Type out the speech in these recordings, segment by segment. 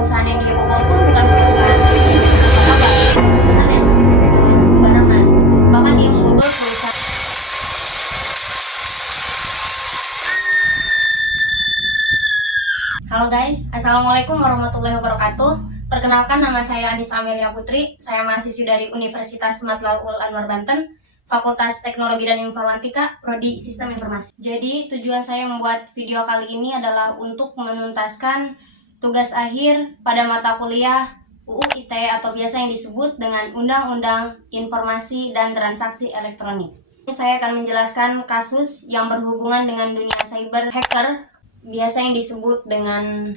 perusahaan yang dia bobol pun bukan perusahaan yang sembarangan. Bahkan dia membobol perusahaan. Halo guys, assalamualaikum warahmatullahi wabarakatuh. Perkenalkan, nama saya Anissa Amelia Putri. Saya mahasiswi dari Universitas Matlaul Anwar Banten, Fakultas Teknologi dan Informatika, Prodi Sistem Informasi. Jadi tujuan saya membuat video kali ini adalah untuk menuntaskan tugas akhir pada mata kuliah UU ITE atau biasa yang disebut dengan Undang-Undang Informasi dan Transaksi Elektronik. Saya akan menjelaskan kasus yang berhubungan dengan dunia cyber hacker, biasa yang disebut dengan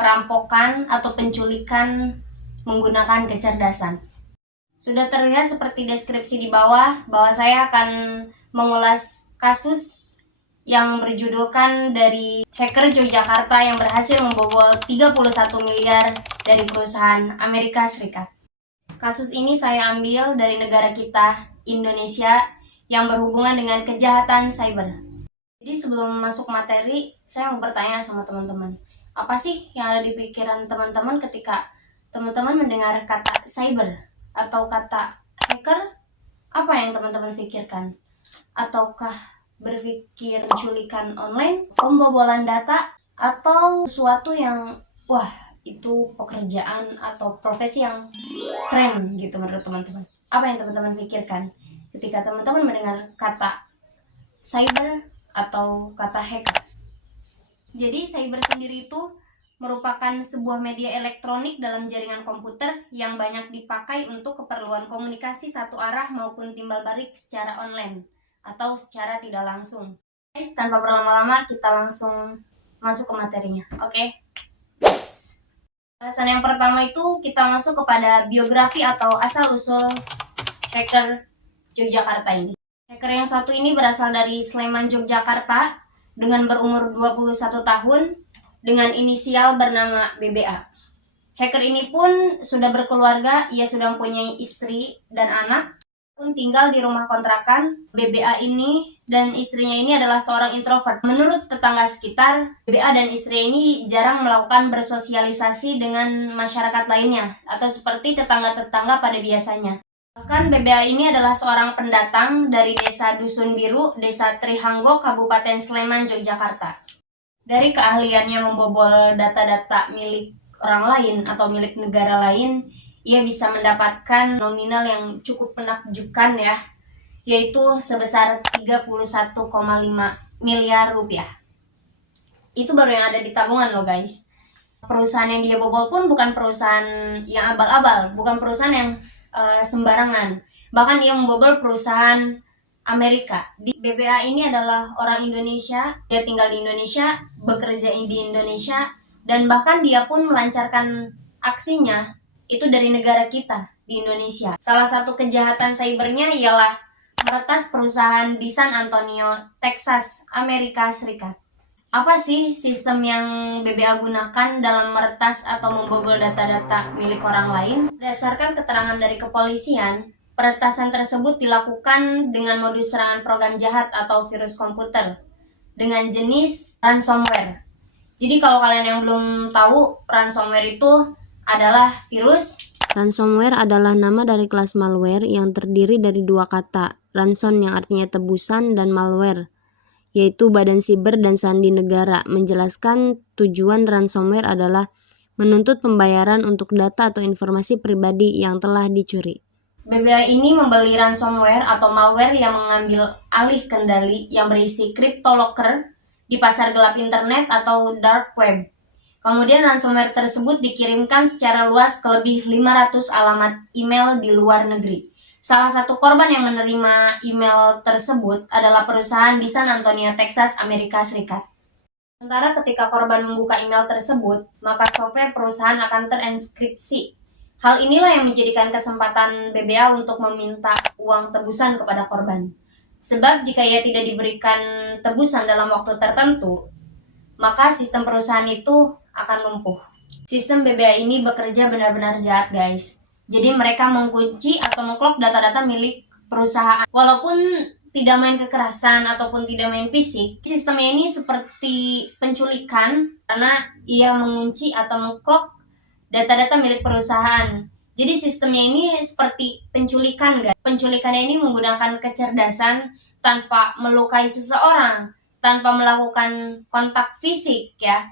perampokan atau penculikan menggunakan kecerdasan. Sudah terlihat seperti deskripsi di bawah bahwa saya akan mengulas kasus yang berjudulkan dari hacker Yogyakarta yang berhasil membobol 31 miliar dari perusahaan Amerika Serikat. Kasus ini saya ambil dari negara kita, Indonesia, yang berhubungan dengan kejahatan cyber. Jadi sebelum masuk materi, saya mau bertanya sama teman-teman. Apa sih yang ada di pikiran teman-teman ketika teman-teman mendengar kata cyber atau kata hacker? Apa yang teman-teman pikirkan? Ataukah berpikir penculikan online, pembobolan data, atau sesuatu yang wah itu pekerjaan atau profesi yang keren gitu menurut teman-teman? Apa yang teman-teman pikirkan ketika teman-teman mendengar kata cyber atau kata hacker? Jadi cyber sendiri itu merupakan sebuah media elektronik dalam jaringan komputer yang banyak dipakai untuk keperluan komunikasi satu arah maupun timbal balik secara online atau secara tidak langsung. Guys, tanpa berlama-lama kita langsung masuk ke materinya. Oke. Bahasan yang pertama itu kita masuk kepada biografi atau asal-usul hacker Yogyakarta ini. Hacker yang satu ini berasal dari Sleman, Yogyakarta, dengan berumur 21 tahun dengan inisial bernama BBA. Hacker ini pun sudah berkeluarga, ia sudah mempunyai istri dan anak, pun tinggal di rumah kontrakan. BBA ini dan istrinya ini adalah seorang introvert. Menurut tetangga sekitar, BBA dan istrinya ini jarang melakukan bersosialisasi dengan masyarakat lainnya atau seperti tetangga-tetangga pada biasanya. Bahkan BBA ini adalah seorang pendatang dari desa Dusun Biru, desa Trihanggo, Kabupaten Sleman, Yogyakarta. Dari keahliannya membobol data-data milik orang lain atau milik negara lain, ia bisa mendapatkan nominal yang cukup menakjubkan ya, yaitu sebesar 31,5 miliar rupiah. Itu baru yang ada di tabungan loh guys. Perusahaan yang dia bobol pun bukan perusahaan yang abal-abal, bukan perusahaan yang sembarangan. Bahkan dia membobol perusahaan Amerika. BBA ini adalah orang Indonesia, dia tinggal di Indonesia, bekerja di Indonesia, dan bahkan dia pun melancarkan aksinya itu dari negara kita, di Indonesia. Salah satu kejahatan cybernya ialah meretas perusahaan di San Antonio, Texas, Amerika Serikat. Apa sih sistem yang BBA gunakan dalam meretas atau membobol data-data milik orang lain? Berdasarkan keterangan dari kepolisian, peretasan tersebut dilakukan dengan modus serangan program jahat atau virus komputer dengan jenis ransomware. Jadi kalau kalian yang belum tahu, ransomware itu adalah virus. Ransomware adalah nama dari kelas malware yang terdiri dari dua kata, ransom yang artinya tebusan dan malware, yaitu Badan Siber dan Sandi Negara. Menjelaskan tujuan ransomware adalah menuntut pembayaran untuk data atau informasi pribadi yang telah dicuri. BBA ini membeli ransomware atau malware yang mengambil alih kendali yang berisi cryptolocker di pasar gelap internet atau dark web. Kemudian ransomware tersebut dikirimkan secara luas ke lebih 500 alamat email di luar negeri. Salah satu korban yang menerima email tersebut adalah perusahaan di San Antonio, Texas, Amerika Serikat. Sementara ketika korban membuka email tersebut, maka software perusahaan akan terenskripsi. Hal inilah yang menjadikan kesempatan BBA untuk meminta uang tebusan kepada korban. Sebab jika ia tidak diberikan tebusan dalam waktu tertentu, maka sistem perusahaan itu akan lumpuh. Sistem BBA ini bekerja benar-benar jahat guys. Jadi mereka mengunci atau mengklok data-data milik perusahaan. Walaupun tidak main kekerasan ataupun tidak main fisik, sistemnya ini seperti penculikan karena ia mengunci atau mengklok data-data milik perusahaan. Jadi sistemnya ini seperti penculikan, guys. Penculikannya ini menggunakan kecerdasan tanpa melukai seseorang, tanpa melakukan kontak fisik ya.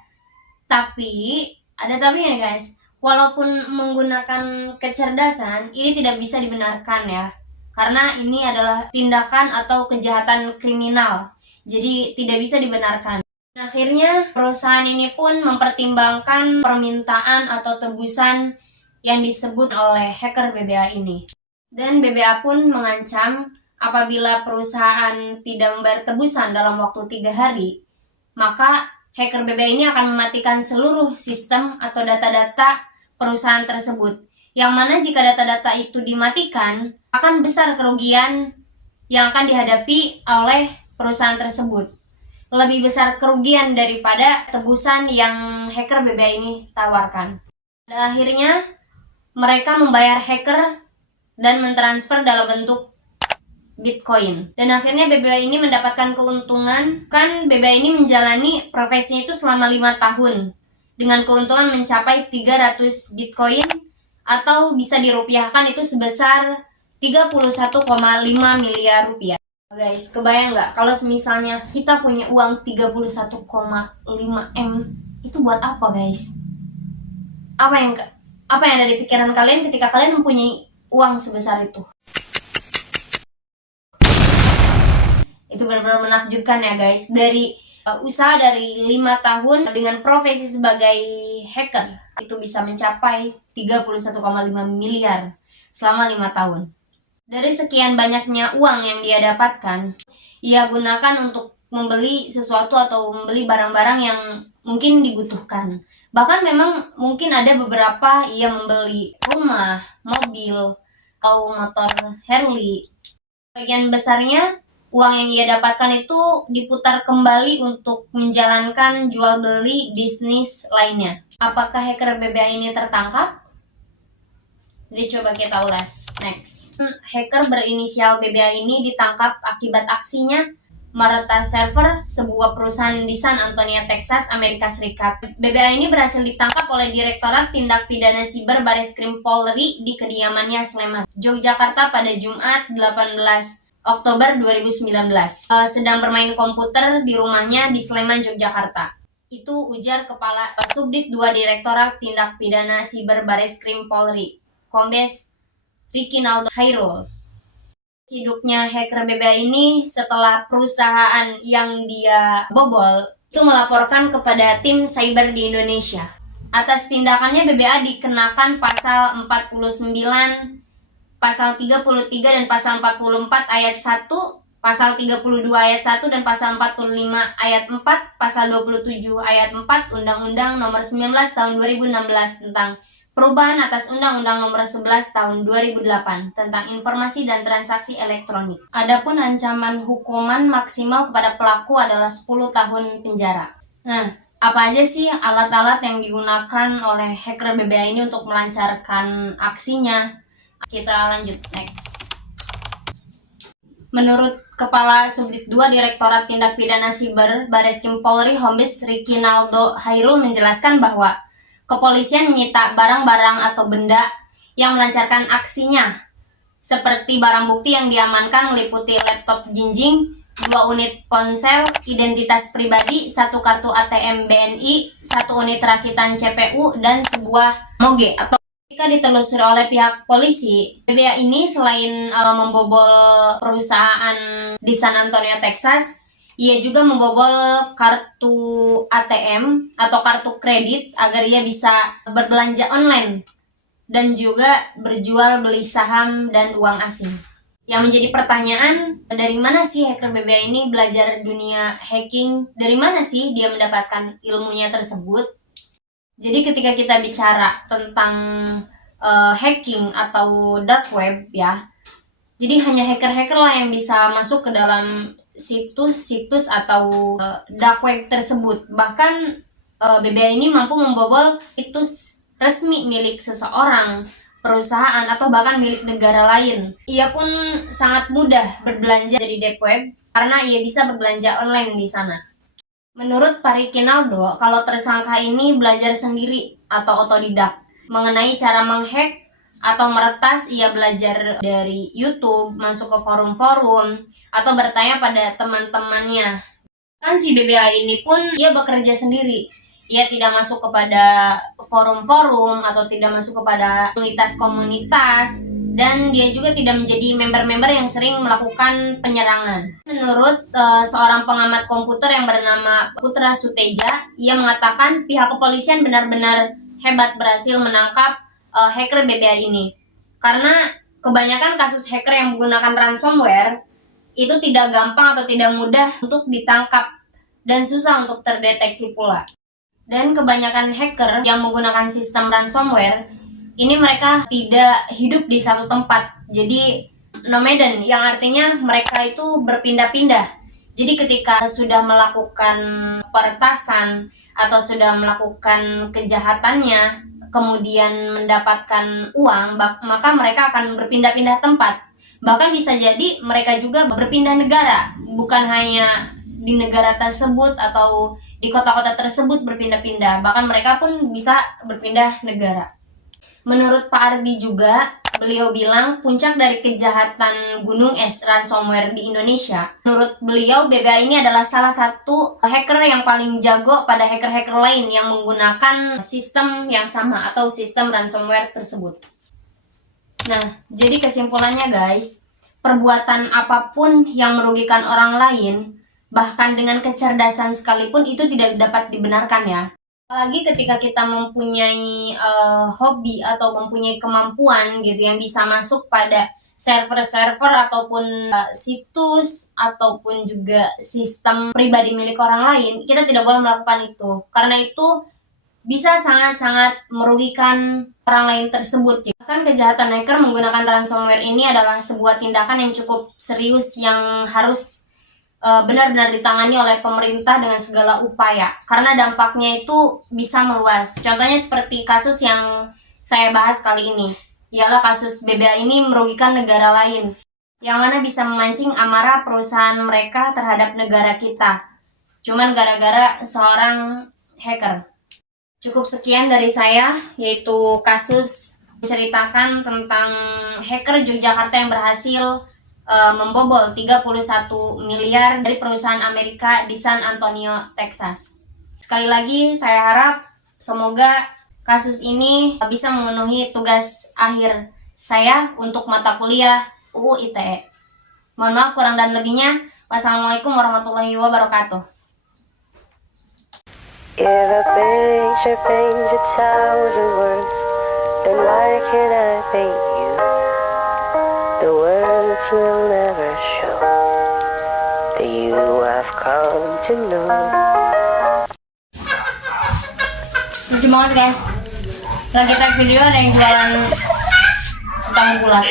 Tapi ada tapinya, guys. Walaupun menggunakan kecerdasan, ini tidak bisa dibenarkan ya. Karena ini adalah tindakan atau kejahatan kriminal. Jadi tidak bisa dibenarkan. Akhirnya perusahaan ini pun mempertimbangkan permintaan atau tebusan yang disebut oleh hacker BBA ini. Dan BBA pun mengancam apabila perusahaan tidak membayar tebusan dalam waktu 3 hari, maka hacker BBA ini akan mematikan seluruh sistem atau data-data perusahaan tersebut. Yang mana jika data-data itu dimatikan, akan besar kerugian yang akan dihadapi oleh perusahaan tersebut. Lebih besar kerugian daripada tebusan yang hacker BBA ini tawarkan. Dan akhirnya mereka membayar hacker dan mentransfer dalam bentuk Bitcoin. Dan akhirnya BBA ini mendapatkan keuntungan. Kan BBA ini menjalani profesinya itu selama 5 tahun dengan keuntungan mencapai 300 Bitcoin, atau bisa dirupiahkan itu sebesar 31,5 miliar rupiah. Guys, kebayang nggak kalau misalnya kita punya uang 31,5 M, itu buat apa, guys? Apa yang ada di pikiran kalian ketika kalian mempunyai uang sebesar itu? Itu benar-benar menakjubkan ya, guys. Dari usaha dari 5 tahun dengan profesi sebagai hacker, itu bisa mencapai 31,5 miliar selama 5 tahun. Dari sekian banyaknya uang yang dia dapatkan, ia gunakan untuk membeli sesuatu atau membeli barang-barang yang mungkin dibutuhkan. Bahkan memang mungkin ada beberapa ia membeli rumah, mobil, atau motor Harley. Bagian besarnya uang yang ia dapatkan itu diputar kembali untuk menjalankan jual beli bisnis lainnya. Apakah hacker BBA ini tertangkap? Jadi coba kita ulas. Next. Hacker berinisial BBA ini ditangkap akibat aksinya meretas server sebuah perusahaan di San Antonio, Texas, Amerika Serikat. BBA ini berhasil ditangkap oleh Direktorat Tindak Pidana Siber Bareskrim Polri di kediamannya Sleman, Yogyakarta pada Jumat 18 Oktober 2019. Sedang bermain komputer di rumahnya di Sleman, Yogyakarta. Itu ujar Kepala Subdit 2 Direktorat Tindak Pidana Siber Bareskrim Polri, Kombes Rikinaldo Hairul. Hidupnya hacker BBA ini setelah perusahaan yang dia bobol itu melaporkan kepada tim cyber di Indonesia. Atas tindakannya BBA dikenakan pasal 49, pasal 33 dan pasal 44 ayat 1, pasal 32 ayat 1 dan pasal 45 ayat 4, pasal 27 ayat 4 Undang-Undang Nomor 19 Tahun 2016 tentang perubahan atas Undang-Undang Nomor 11 Tahun 2008 tentang informasi dan transaksi elektronik. Adapun ancaman hukuman maksimal kepada pelaku adalah 10 tahun penjara. Nah, apa aja sih alat-alat yang digunakan oleh hacker BBA ini untuk melancarkan aksinya? Kita lanjut, next. Menurut Kepala Subdit 2 Direktorat Tindak Pidana Siber Bareskrim Polri, Kombes Rikinaldo Hairul menjelaskan bahwa kepolisian menyita barang-barang atau benda yang melancarkan aksinya, seperti barang bukti yang diamankan meliputi laptop jinjing, 2 unit ponsel identitas pribadi, 1 kartu ATM BNI, 1 unit rakitan CPU, dan sebuah moge atau ketika ditelusuri oleh pihak polisi, BBA ini selain membobol perusahaan di San Antonio, Texas, ia juga membobol kartu ATM atau kartu kredit agar ia bisa berbelanja online dan juga berjual beli saham dan uang asing. Yang menjadi pertanyaan, dari mana sih hacker BBA ini belajar dunia hacking? Dari mana sih dia mendapatkan ilmunya tersebut? Jadi ketika kita bicara tentang hacking atau dark web ya, jadi hanya hacker-hacker lah yang bisa masuk ke dalam situs-situs atau dark web tersebut. Bahkan BBA ini mampu membobol situs resmi milik seseorang, perusahaan, atau bahkan milik negara lain. Ia pun sangat mudah berbelanja di dark web karena ia bisa berbelanja online di sana. Menurut Pak Rikinaldo, kalau tersangka ini belajar sendiri atau otodidak, mengenai cara menghack atau meretas. Ia belajar dari YouTube, masuk ke forum-forum, atau bertanya pada teman-temannya. Kan si BBA ini pun ia bekerja sendiri. Ia tidak masuk kepada forum-forum atau tidak masuk kepada komunitas-komunitas, dan dia juga tidak menjadi member-member yang sering melakukan penyerangan. Menurut seorang pengamat komputer yang bernama Putra Suteja, ia mengatakan pihak kepolisian benar-benar hebat berhasil menangkap hacker BBA ini. Karena kebanyakan kasus hacker yang menggunakan ransomware itu tidak gampang atau tidak mudah untuk ditangkap dan susah untuk terdeteksi pula. Dan kebanyakan hacker yang menggunakan sistem ransomware ini mereka tidak hidup di satu tempat. Jadi nomaden, yang artinya mereka itu berpindah-pindah. Jadi ketika sudah melakukan peretasan atau sudah melakukan kejahatannya, kemudian mendapatkan uang, maka mereka akan berpindah-pindah tempat. Bahkan bisa jadi mereka juga berpindah negara, bukan hanya di negara tersebut atau di kota-kota tersebut berpindah-pindah, bahkan mereka pun bisa berpindah negara. Menurut Pak Ardi juga, beliau bilang puncak dari kejahatan gunung es ransomware di Indonesia. Menurut beliau, BBA ini adalah salah satu hacker yang paling jago pada hacker-hacker lain yang menggunakan sistem yang sama atau sistem ransomware tersebut. Nah, jadi kesimpulannya guys, perbuatan apapun yang merugikan orang lain, bahkan dengan kecerdasan sekalipun, itu tidak dapat dibenarkan ya. Apalagi ketika kita mempunyai hobi atau mempunyai kemampuan gitu yang bisa masuk pada server-server ataupun situs ataupun juga sistem pribadi milik orang lain, kita tidak boleh melakukan itu. Karena itu bisa sangat-sangat merugikan orang lain tersebut. Bahkan kejahatan hacker menggunakan ransomware ini adalah sebuah tindakan yang cukup serius yang harus benar-benar ditangani oleh pemerintah dengan segala upaya, karena dampaknya itu bisa meluas. Contohnya seperti kasus yang saya bahas kali ini, ialah kasus BBA ini merugikan negara lain, yang mana bisa memancing amarah perusahaan mereka terhadap negara kita, cuman gara-gara seorang hacker. Cukup sekian dari saya, yaitu kasus menceritakan tentang hacker Yogyakarta yang berhasil membobol 31 miliar dari perusahaan Amerika di San Antonio, Texas. Sekali lagi saya harap semoga kasus ini bisa memenuhi tugas akhir saya untuk mata kuliah UU ITE. Mohon maaf kurang dan lebihnya. Wassalamualaikum warahmatullahi wabarakatuh. If a picture paints 1,000 words, then why can't I paint you? The words will never show that you I've come to know. Lucu banget guys. Lagi tag video ada yang jualan utang bulat.